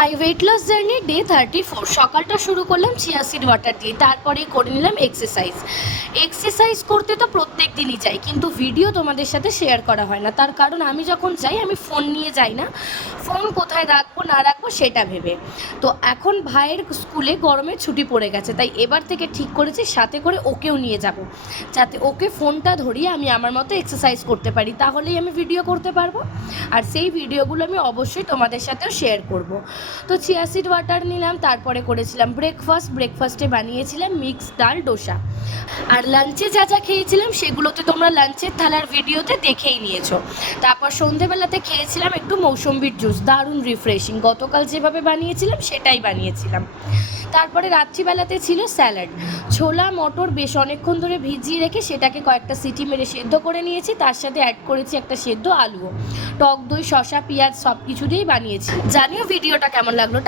মাই weight loss journey day 34। সকালটা শুরু করলাম চিয়া সিড ওয়াটার দিয়ে, তারপরে করে নিলাম এক্সারসাইজ করতে তো প্রত্যেক দিনই যাই, কিন্তু ভিডিও তোমাদের সাথে শেয়ার করা হয় না। তার কারণ আমি যখন যাই আমি ফোন নিয়ে যাই না, ফোন কোথায় রাখবো না রাখবো সেটা ভেবে। তো এখন ভাইয়ের স্কুলে গরমের ছুটি পড়ে গেছে, তাই এবার থেকে ঠিক করেছি সাথে করে ওকেও নিয়ে যাব, যাতে ওকে ফোনটা ধরিয়ে আমি আমার মতো এক্সারসাইজ করতে পারি, তাহলেই আমি ভিডিও করতে পারবো। আর সেই ভিডিওগুলো আমি অবশ্যই তোমাদের সাথেও শেয়ার করব। তো চিয়া সিড ওয়াটার নিলাম, তারপরে করেছিলাম ব্রেকফাস্টে বানিয়েছিলাম মিক্স ডাল ডোসা। আর লাঞ্চে যা যা খেয়েছিলাম সেগুলো তো তোমরা লাঞ্চের থালার ভিডিওতে দেখেই নিয়েছো। তারপর সন্ধেবেলাতে খেয়েছিলাম একটু মৌসম্বির জুস, দারুণ রিফ্রেশিং, গতকাল যেভাবে বানিয়েছিলাম সেটাই বানিয়েছিলাম। তারপরে রাত্রিবেলাতে ছিল স্যালাড, ছোলা মটর বেশ অনেকক্ষণ ধরে ভিজিয়ে রেখে সেটাকে কয়েকটা সিটি মেরে সেদ্ধ করে নিয়েছি, তার সাথে অ্যাড করেছি একটা সেদ্ধ আলুও, টক দই শসা পেঁয়াজ সব কিছু দিয়েই বানিয়েছি। জানিও ভিডিওটা কেমন লাগলো।